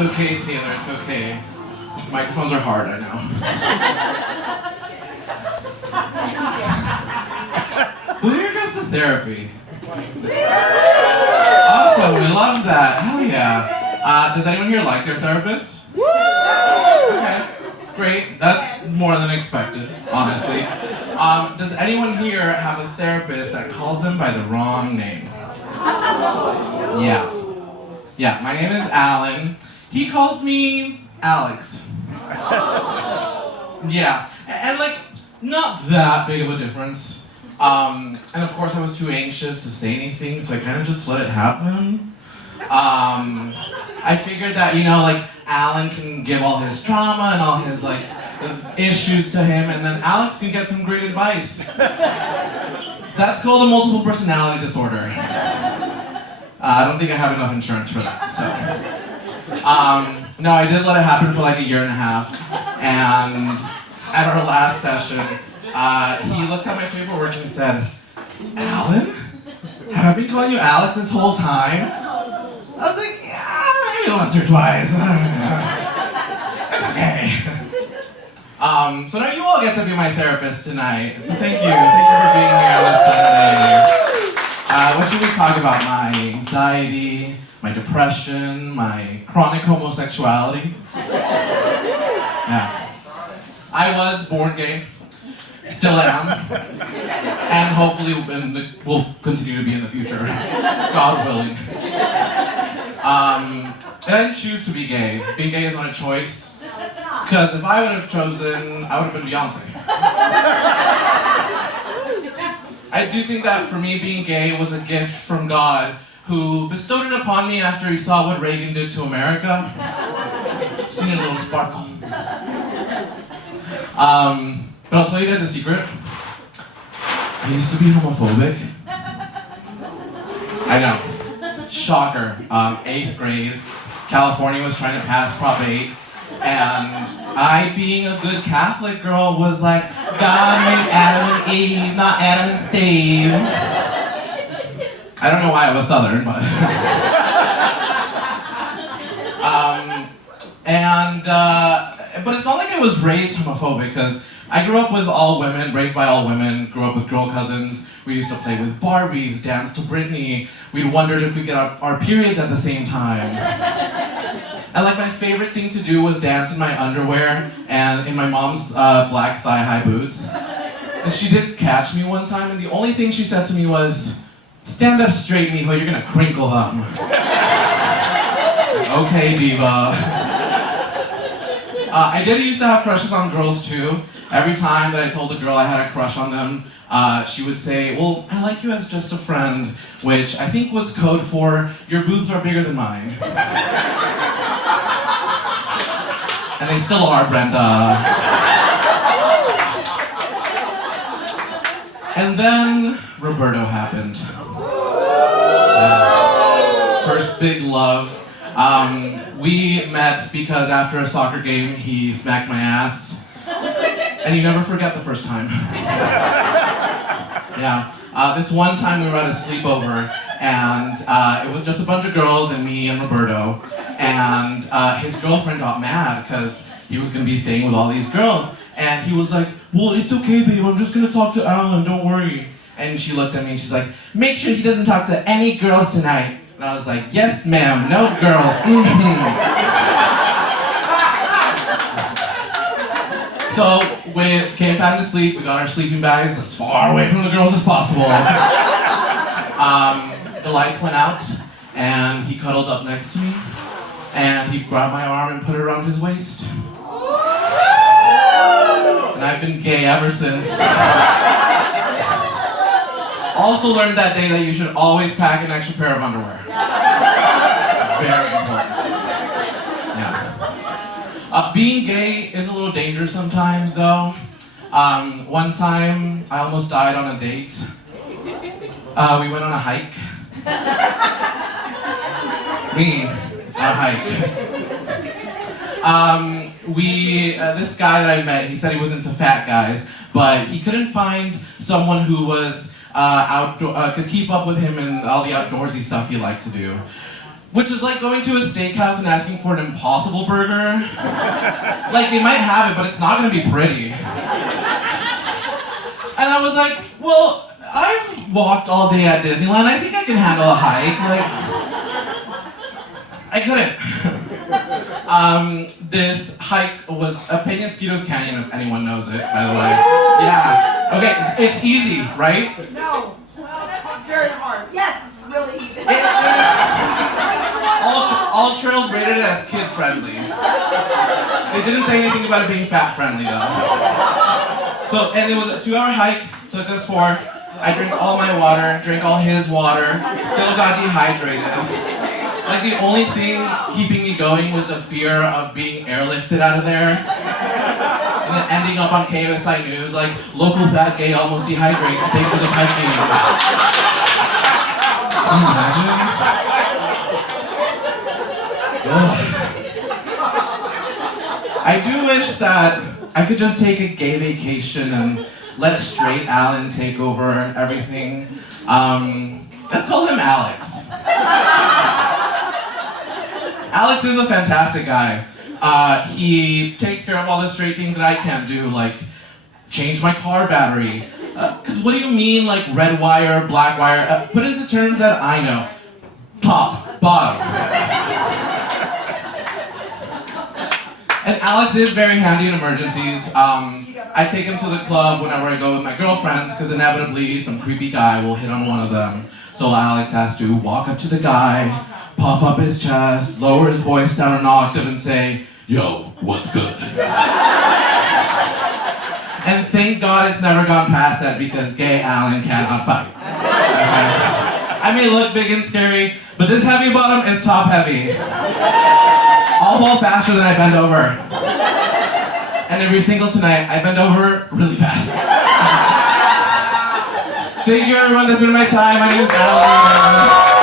It's okay, Taylor, it's okay. Microphones are hard, I know. Who here goes to therapy? Awesome, we love that. Hell yeah. Does anyone here like their therapist? Okay, great. That's more than expected, honestly. Does anyone here have a therapist that calls them by the wrong name? Yeah. Yeah, my name is Alan. He calls me Alex. Yeah, and like, not that big of a difference. And of course I was too anxious to say anything, so I kind of just let it happen. I figured that, you know, like, Alan can give all his trauma and all his, like, issues to him, and then Alex can get some great advice. That's called a multiple personality disorder. I don't think I have enough insurance for that, so. No, I did let it happen for like a year and a half, and at our last session, he looked at my paperwork and said, "Alan? Have I been calling you Alex this whole time?" I was like, "Yeah, maybe once or twice. It's okay." So now you all get to be my therapist tonight, so thank you for being here this Sunday. What should we talk about? My anxiety, my depression, my chronic homosexuality. Yeah. I was born gay, still am, and hopefully will continue to be in the future, God willing. I didn't choose to be gay. Being gay is not a choice, because if I would have chosen, I would have been Beyonce. I do think that for me, being gay was a gift from God, who bestowed it upon me after he saw what Reagan did to America. Just need a little sparkle. But I'll tell you guys a secret. I used to be homophobic. I know. Shocker. 8th grade. California was trying to pass Prop 8. And I, being a good Catholic girl, was like, God made Adam and Eve, not Adam and Steve. I don't know why I was Southern, but... but it's not like I was raised homophobic, because I grew up with all women, raised by all women, grew up with girl cousins. We used to play with Barbies, dance to Britney. We wondered if we get our periods at the same time. And like my favorite thing to do was dance in my underwear and in my mom's black thigh-high boots. And she did catch me one time, and the only thing she said to me was, "Stand up straight, mijo, you're gonna crinkle them." Okay, diva. I did used to have crushes on girls too. Every time that I told a girl I had a crush on them, she would say, "Well, I like you as just a friend," which I think was code for, "Your boobs are bigger than mine." And they still are, Brenda. And then Roberto happened. First big love. We met because after a soccer game, he smacked my ass. And you never forget the first time. Yeah. This one time we were at a sleepover, and it was just a bunch of girls and me and Roberto. And his girlfriend got mad because he was going to be staying with all these girls. And he was like, "Well, it's okay, babe, I'm just going to talk to Alan, don't worry." And she looked at me and she's like, "Make sure he doesn't talk to any girls tonight." And I was like, "Yes, ma'am, no girls." So when it came time to sleep, we got our sleeping bags as far away from the girls as possible. The lights went out, and he cuddled up next to me, and he grabbed my arm and put it around his waist. And I've been gay ever since. Also learned that day that you should always pack an extra pair of underwear. Very important. Yeah. Being gay is a little dangerous sometimes, though. One time, I almost died on a date. We went on a hike. A hike. This guy that I met, he said he was into fat guys, but he couldn't find someone who was could keep up with him and all the outdoorsy stuff he liked to do. Which is like going to a steakhouse and asking for an Impossible Burger. Like, they might have it, but it's not gonna be pretty. And I was like, well, I've walked all day at Disneyland. I think I can handle a hike. Like, I couldn't. This hike was a Peñasquitos Canyon, if anyone knows it, by the way. Yeah. Okay, it's easy, right? No. It's very hard. Yes, it's really easy. All trails rated as kid friendly. They didn't say anything about it being fat friendly though. So, and it was a 2-hour hike, took us 4. I drank all my water, drank all his water, still got dehydrated. Like the only thing keeping me going was a fear of being airlifted out of there. And then ending up on KSI News, like, local fat gay almost dehydrates, dangers of hiking. Can you imagine? Ugh. I do wish that I could just take a gay vacation and let straight Alan take over everything. Let's call him Alex. Alex is a fantastic guy. He takes care of all the straight things that I can't do, like change my car battery. Because what do you mean, like red wire, black wire? Put it into terms that I know. Top, bottom. And Alex is very handy in emergencies. I take him to the club whenever I go with my girlfriends, because inevitably some creepy guy will hit on one of them. So Alex has to walk up to the guy, puff up his chest, lower his voice down an octave and say, "Yo, what's good?" And thank God it's never gone past that, because gay Alan cannot fight. Okay? I may look big and scary, but this heavy bottom is top heavy. I'll fall faster than I bend over. And every single tonight, I bend over really fast. Thank you everyone, that's been my time. My name is Alan.